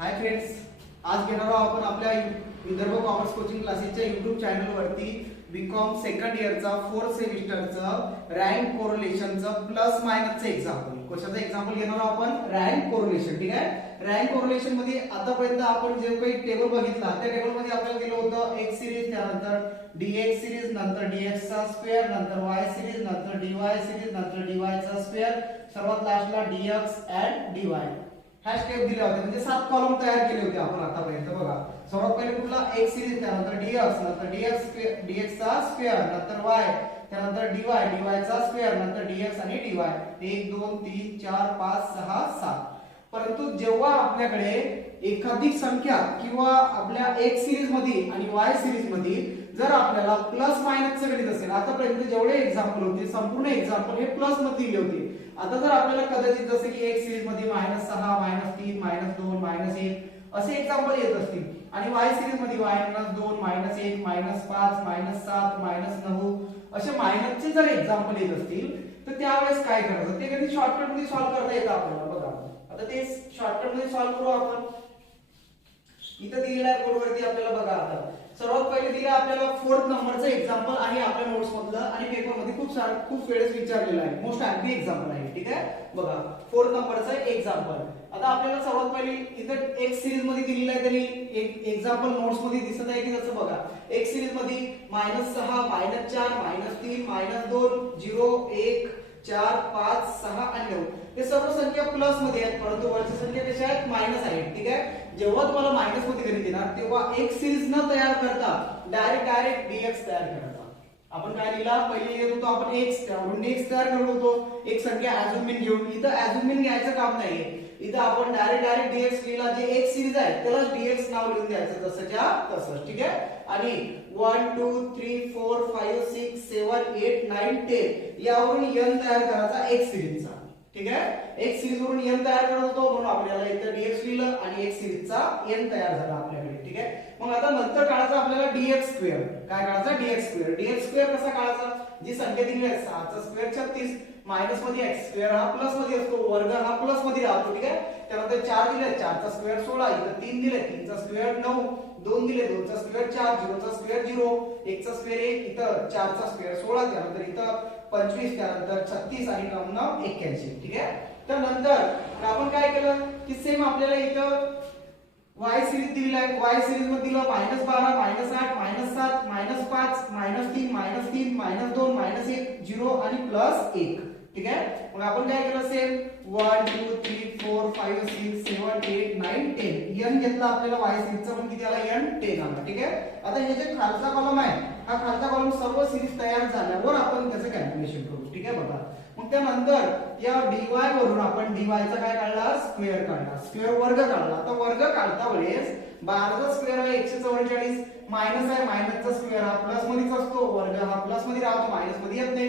Hi friends, आज घेणार आहोत आपण आपल्या विदर्भ कॉमर्स कोचिंग क्लासेसच्या YouTube चॅनल वरती बीकॉम सेकंड इयरचा फोर्थ सेमिस्टरचा रँक कोरिलेशनचं प्लस मायनसचं एक्झाम्पल. कशाचं एक्झाम्पल घेणार आहोत आपण? Rank correlation. ठीक आहे. रँक कोरिलेशन मध्ये आतापर्यंत आपण जे काही टेबल बघितला त्या टेबल मध्ये आपल्याला दिलं होतं x सिरीज, त्यानंतर dx सिरीज, नंतर dx चा स्क्वेअर, नंतर y सिरीज, नंतर dy सिरीज, नंतर dy चा स्क्वेअर, सर्वात लास्टला dx and dy. ह्या स्टेप दिल्या होत्या, म्हणजे 7 कॉलम तयार केले होते आपण आतापर्यंत. बघा, सर्वात पहिले कुठला x सिरीज, त्यानंतर dx, नंतर dx चा स्क्वेअर, नंतर y, त्यानंतर dy चा स्क्वेअर, नंतर dx आणि dy. 1 2 3 4 5 6 7. परंतु जेव्हा आपल्याकडे एकाधिक संख्या किंवा आपल्या x सिरीज मध्ये आणि y सिरीज मध्ये जर आपल्याला प्लस मायनसचं गणित असेल, आतापर्यंत जेवढे एक्झाम्पल होते संपूर्ण एक्झाम्पल हे प्लस मध्ये दिले होते. आता जर आपल्याला कदाचित जसे की x सिरीज मध्ये -6 -3 -2 -1 असे एक्झाम्पल येत असतील आणि y सिरीज मध्ये -2 -1 -5 -7 -9 असे मायनसचे जर एक्झाम्पल येत असतील तर त्यावेळेस काय करायचं? ते गणित शॉर्टकट मध्ये सॉल्व्ह करता येतं आपल्याला. बघा, आता ते शॉर्टकट मध्ये सॉल्व्ह करू आपण. इथं दिलेल्या बोर्ड वरती आपल्याला बघा, आता सर्वात पहिले दिलं आपल्याला फोर्थ नंबरचं एक्झाम्पल आहे आपल्या नोट्स मधलं आणि पेपर मध्ये खूप वेळेस विचारलेलं आहे. मोस्ट आयपी एक्झाम्पल आहे. ठीक आहे. बघा, फोर्थ नंबरचं एक्झाम्पल. आता आपल्याला सर्वात पहिले इथं x सिरीज मध्ये दिलेलं आहे, तरी एक एक्झाम्पल नोट्स मध्ये दिसत आहे की जसं बघा, x सिरीज मध्ये -6 -4 -3 -2 0 1 4 5 6 आणि 9 हे सर्व संख्या प्लस मध्ये आहेत, परंतु वरच्या संख्या कशा आहेत? मायनस आहेत. ठीक आहे. जेव्हा तुम्हाला मायनस मध्ये गणित येणार तेव्हा x सिरीज न तयार करता डायरेक्ट dx तयार करायचा. आपण काय लिहिला? पहिले लिहित होतो आपण x, त्यावरून dx तयार करत होतो एक संख्या अझ्युमिंग घेऊन. इथं अझ्युमिंग घ्यायचं काम नाहीये, इथं आपण डायरेक्ट dx लिहिला. जे x सिरीज आहे त्याला dx नाव लिहून द्यायचं जसंच्या तसं. ठीक आहे. आणि 1 2 3 4 5 6 7 8 9 10 यावरून n तयार करायचा x सिरीजचा. ठीक आहे. x सिरीज वरून n तयार करत होतो म्हणून आपल्याला इथं dx लिहिलं आणि x सिरीजचा n तयार झाला आपल्याकडे. ठीक आहे. मग आता नंतर काढायचा आपल्याला dx स्क्वेअर. काय काढायचा? dx square. dx स्क्वेअर कसा काढायचा? जी संख्या दिली आहे 6 चा स्क्वेअर 36, मायनस मध्ये x स्क्वेअर हा प्लस मध्ये असतो, वर्ग हा प्लस मध्ये राहतो. ठीक आहे. त्यानंतर 4 दिले, 4 चा स्क्वेअर 16, इथं 3 दिले, 3 चा स्क्वेअर 9, 2 दिले, 2 चा स्क्वेअर 4, 0 चा स्क्वेअर 0, 1 चा स्क्वेअर 1, इथं 4 चा स्क्वेअर 16, त्यानंतर इथं 25, त्यानंतर 36 आणि 9 81. ठीक आहे. तर नंतर आपण काय केलं की सेम आपल्याला इथं y सिरीज दिलेली आहे. y सिरीज मध्ये दिलं -12 -8 -7 -5 -3 -2 -1 0 आणि +1. ठीक आहे. मग आपण काय केलं? सेम 1 2 3 4 5 6 7 8 9 10 n घेतला आपल्याला. y सिरीजचा पण किती आला? n 10 आला. ठीक आहे. आता हे जे खालचा कॉलम आहे, हा खालचा कॉलम सर्व सिरीज तयार झाल्यावर आपण त्याचं कॅल्क्युलेशन करू. ठीक आहे. बघा, मग त्यानंतर या dy वरून आपण dy चा काय काढला? स्क्वेअर काढला. स्क्वेअर वर्ग काढला. आता वर्ग काढता वेळेस 12 चा स्क्वेअर आहे 144, मायनस आहे, मायनसचा स्क्वेअर हा प्लस मध्येच असतो, वर्ग हा प्लस मध्ये राहतो, मायनस मध्ये येत नाही.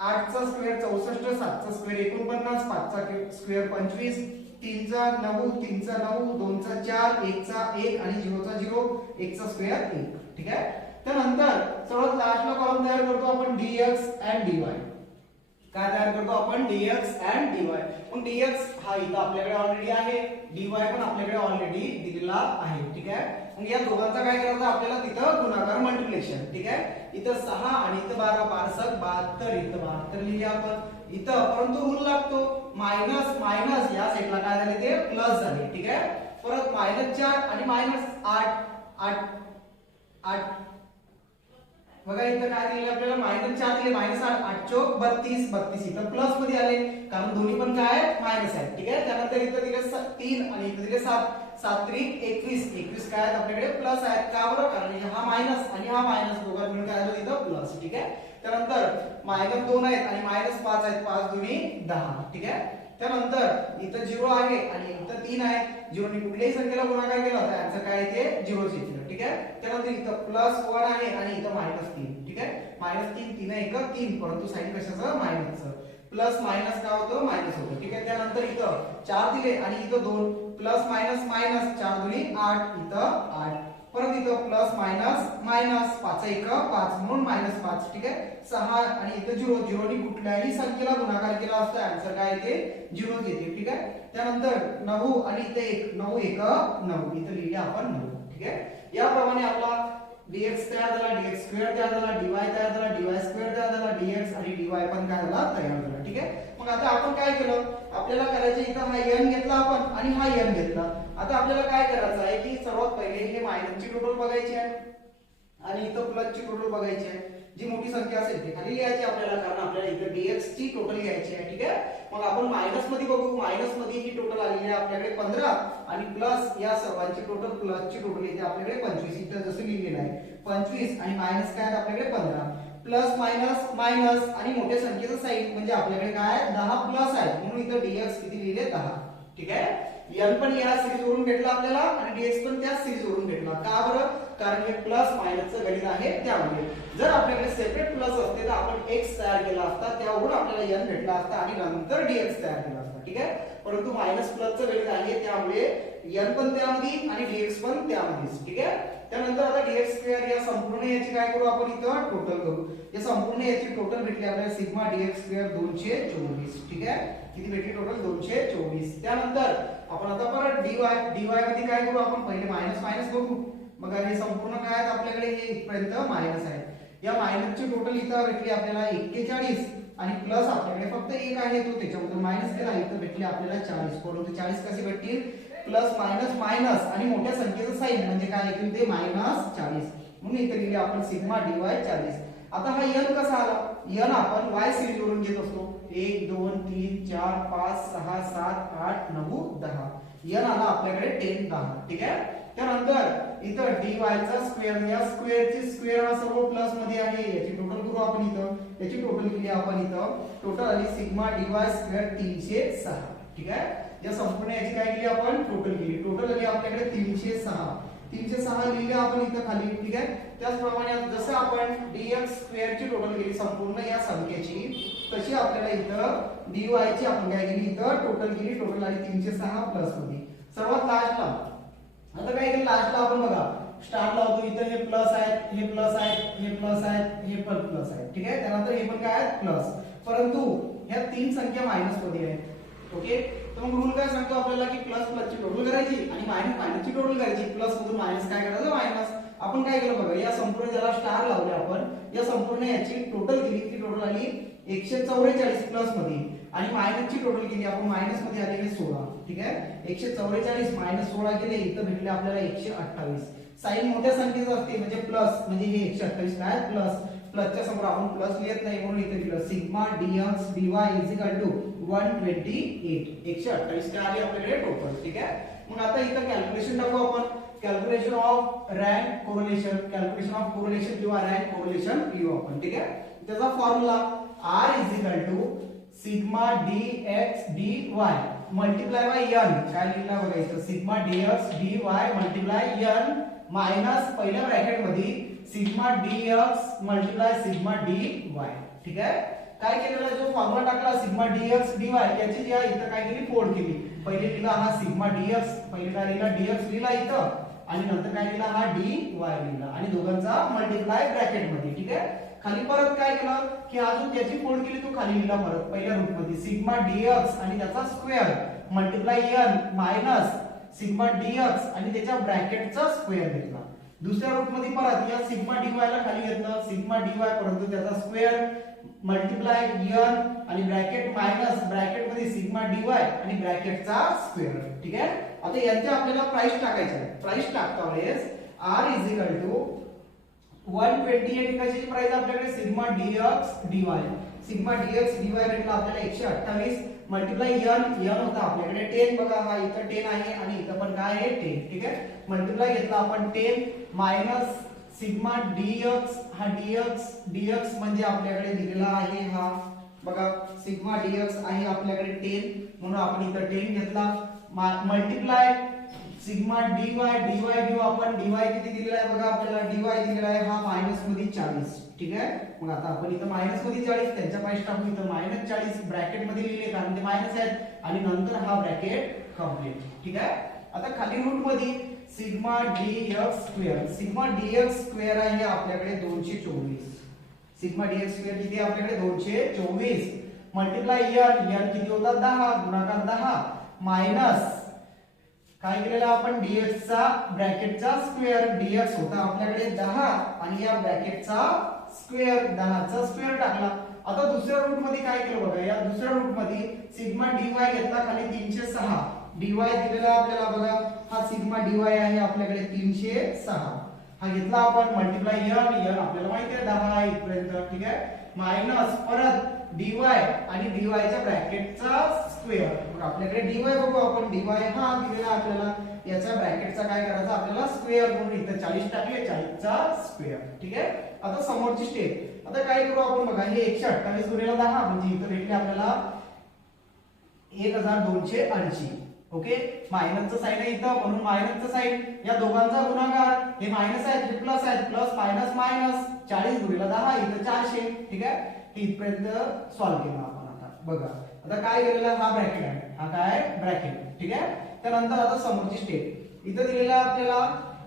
8 चा स्क्वेअर 64, 7 चा स्क्वेअर 49, 5 चा स्क्वेअर 25, 3 चा 9, 3 चा 9, 2 चा 4, 1 चा 1 आणि 0 चा 0, 1 चा स्क्वेअर 1. ठीक आहे. त्यानंतर सर्वात लास्टला कॉलम तयार करतो आपण dx and dy. काय तयार करतो आपण? dx and dy. मग dx हा इथं आपल्याकडे ऑलरेडी आहे, dy पण आपल्याकडे ऑलरेडी दिलेला आहे. ठीक आहे. मग या दोघांचा काय करायचं? आपल्याला तिथं गुणाकार मल्टिप्लिकेशन. ठीक आहे. इथं 6 आणि इथं 12, 12 72, इथं 72 लिहिले आपण इथं, परंतु रूल लागतो मायनस मायनस या साईडला काय झाले? ते प्लस झाले. ठीक आहे. परत -4 आणि -8 8 8 बघा, इथं काय दिले आपल्याला? -4 दिले, -8 8 चौक 32, 32 इथं प्लस मध्ये आले कारण दोन्ही पण काय आहेत? मायनस आहेत. ठीक आहे. त्यानंतर इथं दिले 3 आणि इथं दिले 7, 7 3 21, 21 काय आहेत? आपल्याकडे प्लस आहेत. का बरं? कारण हा मायनस आणि हा मायनस दोघां मिळून काय झालं? इथं प्लस. ठीक आहे. त्यानंतर -2 आहेत आणि -5 आहेत, 5 2 10. ठीक आहे. त्यानंतर इथं 0 आहे आणि इथं 3 आहे. 0 ने कुठल्याही संख्येला गुणाकार केला तर याचं काय ते 0 येईल. ठीक आहे. त्यानंतर इथं +1 आहे आणि इथं -3. ठीक आहे. -3 3 1 3, परंतु साइन कशाचं? मायनसचं. प्लस मायनस काय होतं? मायनस होतं. ठीक आहे. त्यानंतर इथं 4 दिले आणि इथं 2, प्लस मायनस मायनस 4 2 8, इथं 8 परत इथं प्लस मायनस मायनस 5 1 5 म्हणून -5 ठीक आहे 6 आणि इथं 0 0 नी कुठल्याही संख्येला गुणाकार केला असता आन्सर काय येते 0 येते ठीक आहे त्यानंतर 9 आणि इथे 1 9 1 9 इथं लिहिले आपण 9 ठीक आहे याप्रमाणे आपला dx तयार झाला dx स्क्वेअर तयार झाला dy तयार झाला dy स्क्वेअर तयार झाला dx आणि dy पण काय झाला तयार झाला ठीक आहे मग आता आपण काय केलं आपल्याला करायचे इथं हा n घेतला आपण आणि हा n घेतला आता आपल्याला काय करायचं आहे की सर्वात पहिले हे मायनसची टोटल बघायची आहे आणि इथं प्लसची टोटल बघायची आहे जी मोठी संख्या असेल ती खाली लिहायची आपल्याला कारण आपल्याला इथं dx ची टोटल घ्यायची आहे ठीक आहे मग आपण मायनस मध्ये बघू मायनस मध्ये ही टोटल आलेली आहे आपल्याकडे 15 आणि प्लस या सर्वांची टोटल प्लसची टोटल इथे आपल्याकडे 25 इथे जसं लिहिलेलं आहे 25 आणि मायनस काय आपल्याकडे 15 प्लस मायनस मायनस आणि मोठ्या संख्येचं साइन म्हणजे आपल्याकडे काय 10 प्लस आहे म्हणून इथं dx किती लिहिले 10 ठीक आहे n पण या सिरीज वरून भेटला आपल्याला आणि dx पण त्या सिरीज वरून भेटला का बरं कारण हे प्लस मायनसचं गणित आहे त्यामुळे जर आपल्याकडे सेपरेट प्लस असते तर आपण x तयार केला असता त्यावरून आपल्याला n भेटला असता आणि नंतर dx तयार केला असता ठीक आहे परंतु मायनस प्लसचं गणित आहे त्यामुळे n पण त्यामध्ये आणि dx पण त्यामध्येच ठीक आहे त्यानंतर आता dx स्क्वेअर या संपूर्ण याची काय करू आपण इथं टोटल करू या संपूर्ण याची टोटल भेटली आपल्याला सिग्मा dx स्क्वेअर 224 ठीक आहे किती भेटली टोटल 224 त्यानंतर आपण आता परत dy मध्ये काय करू आपण पहिले मायनस मायनस बघू मग हे संपूर्ण काय आहे आपल्याकडे हे इथपर्यंत मायनस आहे या मायनसची टोटल इथं भेटली आपल्याला 41 आणि प्लस आपल्याकडे फक्त एक आहे तो त्याच्यामध्ये मायनस केला इथं भेटले आपल्याला 40 परंतु 40 कसे भेटतील प्लस मायनस मायनस आणि मोठ्या संख्येचं साइन म्हणजे काय येतील ते -40 म्हणून इथे लिहिले आपण सिग्मा dy 40 आता हा n कसा आला n आपण y सिरीज वरून घेत असतो 1 2 3 4 5 6 7 8 9 10 n आला आपल्याकडे 10 10 ठीक आहे त्यानंतर इथं dy चा स्क्वेअर या स्क्वेअरची स्क्वेअर हा सर्व प्लस मध्ये आहे याची टोटल करू आपण इथं याची टोटल केली आपण इथं टोटल आली सिग्मा dy स्क्वेअर 306 ठीक आहे या संपूर्ण याची काय केली आपण टोटल केली टोटल आली आपल्याकडे 306 लिहिले आपण इथं खाली ठीक आहे त्याचप्रमाणे जसं आपण dx स्क्वेअर ची टोटल केली संपूर्ण या संख्येची तशी आपल्याला इथं dy ची आपण काय केली इथं टोटल केली टोटल आली 306 प्लस मध्ये सर्वात लास्टला आता काय केलं लास्टला आपण बघा स्टार्ट लावतो इथं हे प्लस आहेत हे प्लस आहेत हे प्लस आहेत हे पण प्लस आहेत ठीक आहे त्यानंतर हे पण काय आहेत प्लस परंतु ह्या तीन संख्या मायनस मध्ये आहेत ओके तर मग रूल काय सांगतो आपल्याला की प्लस प्लस ची टोटल करायची आणि मायनस मायनस ची टोटल करायची प्लस मधून मायनस काय करायचं मायनस आपण काय केलं बघा या संपूर्ण ज्याला स्टार लावले आपण या संपूर्ण याची टोटल केली ती टोटल आली 144 प्लस मध्ये आणि मायनस ची टोटल केली आपण मायनस मध्ये आलेले 16 ठीक आहे 144 मायनस 16 केले इथं भेटले आपल्याला 128 साइन मोठ्या संख्येचं असते म्हणजे प्लस म्हणजे हे 128 काय प्लस प्लसच्या समोर आपण प्लस लिहित नाही म्हणून इथे लिहिलं सिग्मा dx dy 128 128 काय आली आपल्याकडे टोटल ठीक आहे मग आता इथं कॅल्क्युलेशन टाकू आपण कॅल्क्युलेशन ऑफ रँक कोरिलेशन किंवा रँक कोरिलेशन लिहू आपण ठीक आहे त्याचा formula r sigma dx dy multiply by n काय लिहिला बघा इथं sigma dx dy multiply n minus पहिल्या ब्रॅकेट मध्ये sigma dx multiply sigma dy ठीक आहे काय केलेला जो फॉर्म्युला टाकला सिग्मा dx dy याची जी इथं काय केली फोल्ड केली पहिले लिहिला हा सिग्मा dx पहिले काय लिहिला dx लिहिला इथं आणि नंतर काय लिहिला हा dy लिहिला आणि दोघांचा मल्टिप्लाय ब्रॅकेट मध्ये ठीक आहे खाली परत काय केलं की अजून त्याची फोल्ड केली तो खाली लिहिला परत पहिल्या रूट मध्ये सिग्मा dx आणि त्याचा square multiply n minus sigma dx आणि त्याच्या ब्रॅकेटचा स्क्वेअर घेतला दुसऱ्या रूट मध्ये परत या सिग्मा dy ला खाली घेतलं सिग्मा dy परंतु त्याचा स्क्वेअर मल्टिप्लाय n आणि ब्रॅकेट मायनस ब्रॅकेट मध्ये सिग्मा dy आणि ब्रॅकेटचा स्क्वेअर ठीक आहे आता यांच्या आपल्याला प्राइस टाकायची आहे प्राइस टाकता वेळेस r 128 कशाची प्राइस आपल्याकडे sigma dx dy sigma dx dy भेटला आपल्याला 128 मल्टिप्लाय n होता आपल्याकडे 10 बघा हा इथं 10 आहे आणि इथं पण काय आहे 10 ठीक आहे मल्टिप्लाय घेतला आपण 10 मायनस सिग्मा dx हा dx म्हणजे आपल्याकडे दिलेला आहे हा बघा सिग्मा dx आहे आपल्याकडे 10 म्हणून आपण इथं 10 घेतला मल्टिप्लाय सिग्मा dy घेऊ आपण dy किती दिलेला आहे बघा आपल्याला dy दिलेला आहे हा मायनस मध्ये 40 ठीक आहे मग आता आपण इथं मायनस मध्ये 40 त्यांच्या प्राइस टाकू इथं -40 ब्रॅकेट मध्ये लिहिले कारण ते मायनस आहेत आणि नंतर हा ब्रॅकेट कंप्लीट ठीक आहे आता खाली रूट मध्ये sigma dx square. Sigma dx square आहे आपल्याकडे 224. सिग्मा dx स्क्वेअर किती आहे आपल्याकडे 224 मल्टिप्लाय n किती होता 10 गुणाकार 10 मायनस काय केलेलं आपण dx चा ब्रॅकेटचा स्क्वेअर. dx होता आपल्याकडे 10 आणि या ब्रॅकेटचा स्क्वेअर 10 चा स्क्वेअर टाकला. आता दुसऱ्या रूट मध्ये काय केलं बघा, या दुसऱ्या रूट मध्ये सिग्मा dy घेतला खाली 306. dy दिलेला आपल्याला बघा, हा सिग्मा dy आहे आपल्याकडे 306. हा घेतला आपण मल्टिप्लाय n आपल्याला माहिती आहे 10 आहे इथपर्यंत, ठीक आहे. मायनस परत dy आणि dy च्या ब्रॅकेटचा स्क्वेअर. मग आपल्याकडे dy बघू आपण, dy हा दिलेला आपल्याला, याचा ब्रॅकेटचा काय करायचा आपल्याला स्क्वेअर, म्हणून इथे 40 टाकले 40 चा स्क्वेअर, ठीक आहे. आता समोरची स्टेप, आता काय करू आपण बघा, हे 128 गुणिले 10 म्हणजे इथे भेटले आपल्याला 1280. ओके, मायनसचं साइन आहे इथं म्हणून मायनसचं साइन, या दोघांचा गुणाकार, हे मायनस आहे हे प्लस आहे, प्लस मायनस मायनस 40 गुणिले 10 इथं 400, ठीक आहे. हे इथपर्यंत सॉल्व्ह केलं आपण. आता बघा आता काय केलेलं, हा ब्रॅकेट आहे, हा काय ब्रॅकेट, ठीक आहे. त्यानंतर आता समोरची स्टेप, इथं दिलेला आपल्याला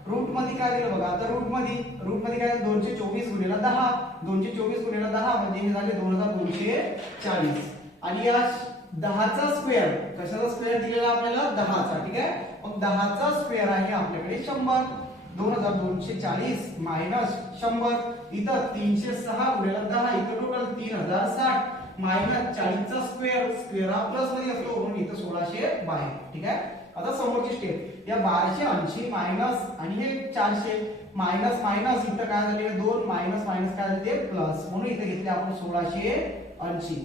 रूट मध्ये काय दिलं बघा, आता रूट मध्ये काय 224 गुणिले 10, 224 गुणिले 10 म्हणजे हे झाले 2240 आणि या 10 चा स्क्वेअर, कशाचा स्क्वेअर दिलेला आपल्याला 10 चा, ठीक आहे. मग 10 चा स्क्वेअर आहे आपल्याकडे 100. 2240 मायनस 100 इथं 306 गुणिले 10 इथं टोटल 3060 मायनस 40 चा स्क्वेअर, स्क्वेअर हा प्लस मध्ये असतो म्हणून इथं 1622, ठीक आहे. आता समोरची स्टेप, या 1280 मायनस आणि हे 400 मायनस मायनस इथं काय झाले 2 मायनस मायनस काय झाले प्लस, म्हणून इथे घेतले आपण 1680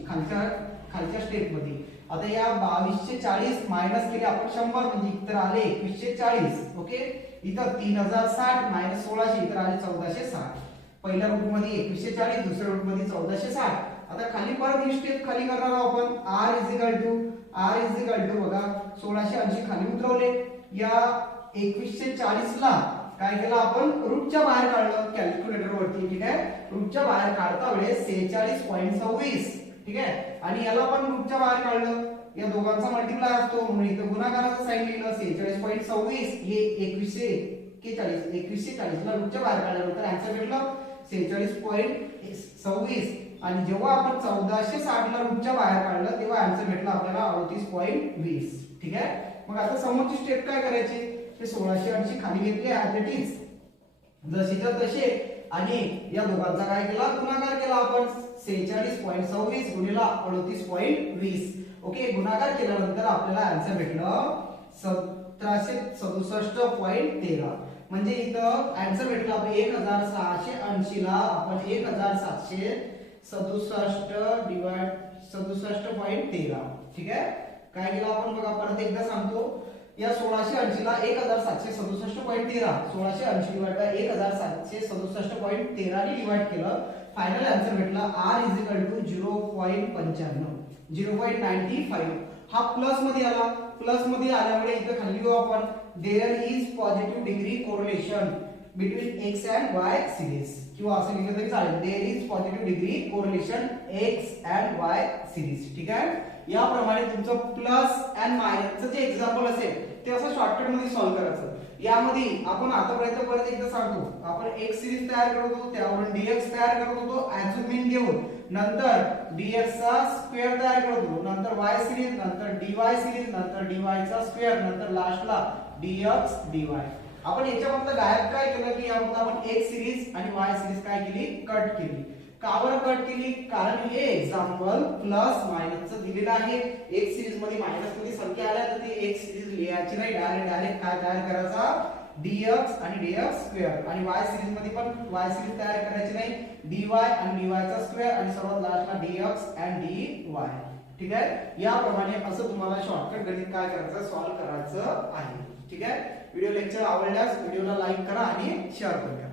खालच्या स्टेप मध्ये. आता या 2240 मायनस केले आपण 100 म्हणजे इतर आले 2140. ओके, इथं 3060 मायनस 1600 इतर आले 1460. पहिल्या रूट मध्ये 2140, दुसऱ्या रूट मध्ये 1460. आता खाली परत ही स्टेप खाली करणार आहोत आपण. r इज इक्वल टू बघा 1680 खाली उतरवले, या 2140 ला काय केलं आपण रूटच्या बाहेर काढलं कॅल्क्युलेटर वरती, ठीक आहे. रूटच्या बाहेर काढता वेळेस 46.26, ठीक आहे. आणि याला पण रूटच्या बाहेर काढलं, या दोघांचा मल्टिप्लाय असतो म्हणून इथे गुणाकाराचं साइन लिहिलं 46.26. हे 2140 ला रूटच्या बाहेर काढल्यानंतर आन्सर भेटलं 46.26. आणि जेव्हा आपण 1460 ला रूटच्या बाहेर काढलं तेव्हा आन्सर भेटला आपल्याला 38.20, ठीक आहे. मग आता समोरची स्टेप काय करायची, हे 1680 खाली घेतले ऍज जशीच्या तसे आणि या दोघांचा काय केला गुणाकार केला आपण 46.26 गुणिले 38.20. ओके, गुणाकार केल्यानंतर आपल्याला आन्सर भेटलं 1767.13. म्हणजे इथं आन्सर भेटला 1680 ला आपण 1767.13, ठीक आहे. काय केलं आपण बघा, परत एकदा सांगतो, या 1680 ला 1767.13 1680 डिवाइड बाय 1767.13 ने डिवाइड केलं, फायनल आन्सर भेटला r इज इक्वल टू 0.95. हा प्लस मध्ये आला, प्लस मध्ये आल्यामुळे इथे खाली घेऊ आपण there is positive degree correlation between x and y series, किंवा असं लिहिलं तरी चालेल, there is positive degree correlation x and y series, ठीक आहे. याप्रमाणे तुमचं प्लस अँड मायनसचं जे एक्झाम्पल असेल ते असं शॉर्टकट मध्ये सॉल्व्ह करायचं. यामध्ये आपण आतापर्यंत परत एकदा सांगतो, आपण x सिरीज तयार करत होतो, त्यावरून dx तयार करत होतो ऍझ्युमिंग घेऊन, नंतर dx चा स्क्वेअर तयार करत होतो, नंतर y सिरीज, नंतर dy सिरीज, नंतर dy चा स्क्वेअर, नंतर लास्टला dx dy. आपण याच्यामध्ये गायब काय केलं की यामध्ये आपण x सिरीज आणि y सिरीज काय केली कट केली. का बरं कट केली, कारण हे एक्झाम्पल प्लस मायनसचं दिलेलं आहे. x सिरीज मध्ये मायनस मध्ये संख्या आल्या तर ती x सिरीज लिहायची नाही, डायरेक्ट काय तयार करायचा dx आणि dx स्क्वेअर, आणि y सिरीज मध्ये पण y सिरीज तयार करायची नाही, dy आणि dy चा स्क्वेअर आणि सर्वात लास्टला dx आणि dy, ठीक आहे. याप्रमाणे असं तुम्हाला शॉर्टकट गणित काय करायचं सॉल्व्ह करायचं आहे, ठीक आहे. व्हिडिओ लेक्चर आवडल्यास व्हिडिओला लाईक करा आणि शेअर करा.